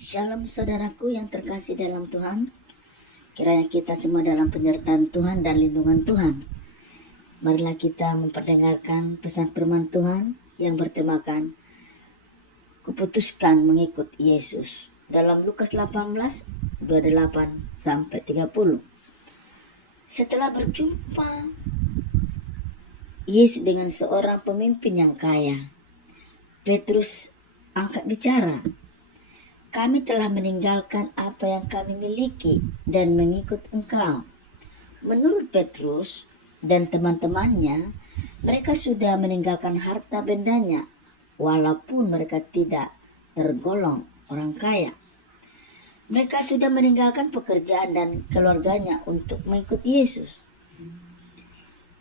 Shalom saudaraku yang terkasih dalam Tuhan. Kiranya kita semua dalam penyertaan Tuhan dan lindungan Tuhan. Marilah kita memperdengarkan pesan firman Tuhan yang bertemakan Kuputuskan mengikut Yesus dalam Lukas 18:28-30. Setelah berjumpa Yesus dengan seorang pemimpin yang kaya, Petrus angkat bicara. Kami telah meninggalkan apa yang kami miliki dan mengikut Engkau. Menurut Petrus dan teman-temannya, mereka sudah meninggalkan harta bendanya, walaupun mereka tidak tergolong orang kaya. Mereka sudah meninggalkan pekerjaan dan keluarganya untuk mengikut Yesus.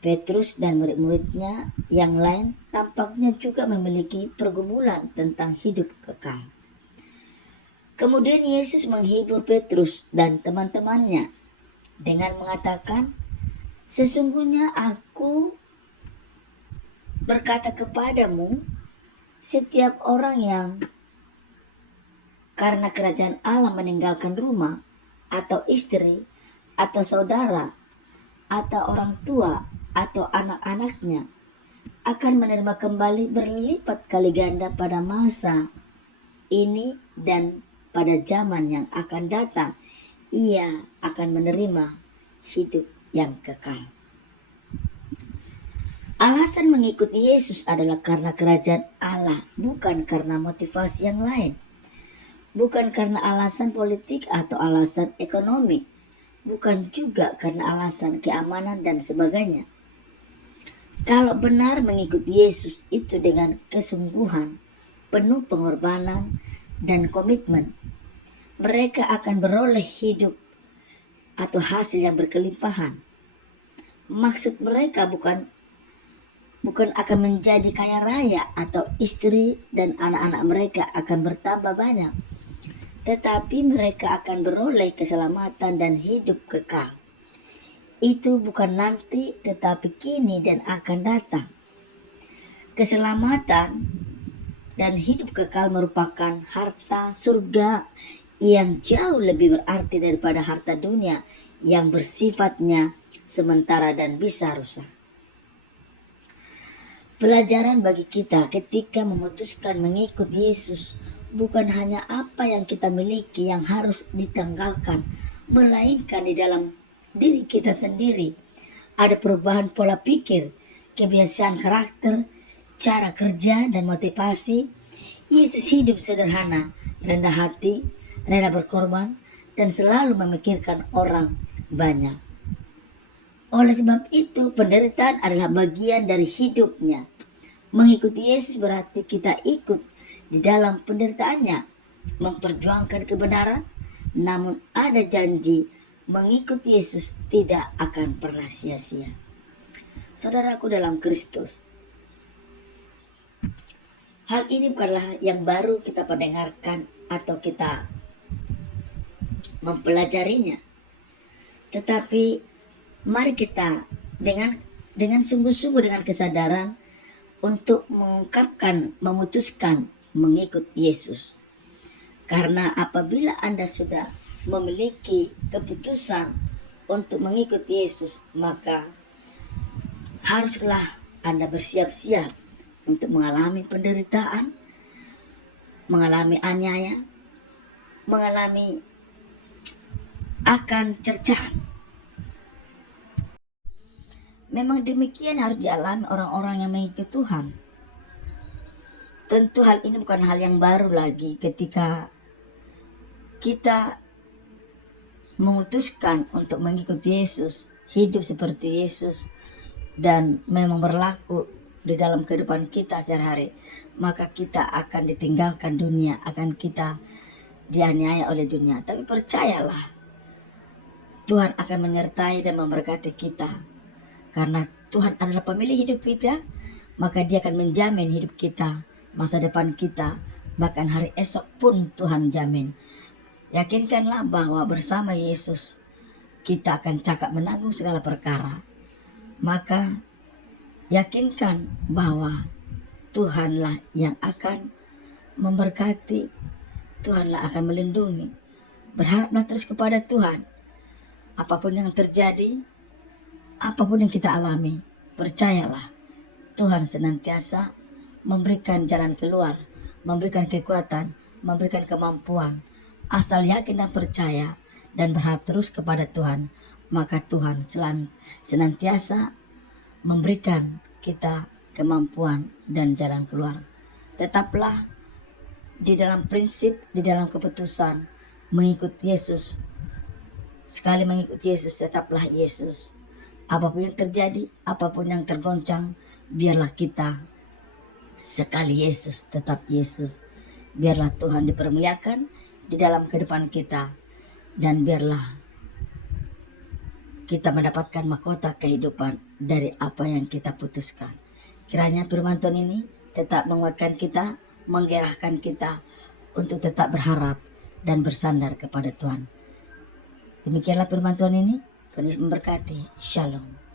Petrus dan murid-muridnya yang lain tampaknya juga memiliki pergumulan tentang hidup kekal. Kemudian Yesus menghibur Petrus dan teman-temannya dengan mengatakan, "Sesungguhnya aku berkata kepadamu, setiap orang yang karena kerajaan Allah meninggalkan rumah, atau istri, atau saudara, atau orang tua, atau anak-anaknya, akan menerima kembali berlipat kali ganda pada masa ini dan pada zaman yang akan datang, ia akan menerima hidup yang kekal." Alasan mengikuti Yesus adalah karena kerajaan Allah, bukan karena motivasi yang lain. Bukan karena alasan politik atau alasan ekonomi. Bukan juga karena alasan keamanan dan sebagainya. Kalau benar mengikuti Yesus itu dengan kesungguhan, penuh pengorbanan dan komitmen, mereka akan beroleh hidup atau hasil yang berkelimpahan. Maksud mereka bukan akan menjadi kaya raya atau istri dan anak-anak mereka akan bertambah banyak, tetapi mereka akan beroleh keselamatan dan hidup kekal. Itu bukan nanti, tetapi kini dan akan datang. Keselamatan dan hidup kekal merupakan harta surga yang jauh lebih berarti daripada harta dunia yang bersifatnya sementara dan bisa rusak. Pelajaran bagi kita ketika memutuskan mengikut Yesus bukan hanya apa yang kita miliki yang harus ditanggalkan, melainkan di dalam diri kita sendiri ada perubahan pola pikir, kebiasaan karakter, cara kerja dan motivasi. Yesus hidup sederhana, rendah hati, rela berkorban, dan selalu memikirkan orang banyak. Oleh sebab itu, penderitaan adalah bagian dari hidupnya. Mengikuti Yesus berarti kita ikut di dalam penderitaannya, memperjuangkan kebenaran, namun ada janji mengikuti Yesus tidak akan pernah sia-sia. Saudaraku dalam Kristus, hal ini bukanlah yang baru kita pendengarkan atau kita mempelajarinya, tetapi mari kita dengan sungguh-sungguh dengan kesadaran untuk memutuskan mengikut Yesus. Karena apabila Anda sudah memiliki keputusan untuk mengikut Yesus, maka haruslah Anda bersiap-siap untuk mengalami penderitaan, mengalami aniaya, mengalami akan cercaan. Memang demikian harus dialami orang-orang yang mengikut Tuhan. Tentu hal ini bukan hal yang baru lagi ketika kita memutuskan untuk mengikuti Yesus, hidup seperti Yesus, dan memang berlaku di dalam kehidupan kita sehari-hari, maka kita akan ditinggalkan dunia, akan kita dianiaya oleh dunia. Tapi percayalah, Tuhan akan menyertai dan memberkati kita. Karena Tuhan adalah pemilik hidup kita, maka Dia akan menjamin hidup kita, masa depan kita, bahkan hari esok pun Tuhan jamin. Yakinkanlah bahwa bersama Yesus kita akan cakap menanggung segala perkara. Maka yakinkan bahwa Tuhanlah yang akan memberkati Tuhanlah akan melindungi. Berharaplah terus kepada Tuhan. Apapun yang terjadi, apapun yang kita alami, percayalah Tuhan senantiasa memberikan jalan keluar, memberikan kekuatan, memberikan kemampuan. Asal yakin dan percaya dan berharap terus kepada Tuhan, maka Tuhan senantiasa memberikan kita kemampuan dan jalan keluar. Tetaplah di dalam prinsip, di dalam keputusan mengikuti Yesus. Sekali mengikuti Yesus, tetaplah Yesus. Apapun yang terjadi, apapun yang tergoncang, biarlah kita sekali Yesus, tetap Yesus. Biarlah Tuhan dipermuliakan di dalam kehidupan kita, dan biarlah kita mendapatkan mahkota kehidupan dari apa yang kita putuskan. Kiranya firman Tuhan ini tetap menguatkan kita, menggerakkan kita untuk tetap berharap dan bersandar kepada Tuhan. Demikianlah firman Tuhan ini. Tuhan Yesus memberkati. Shalom.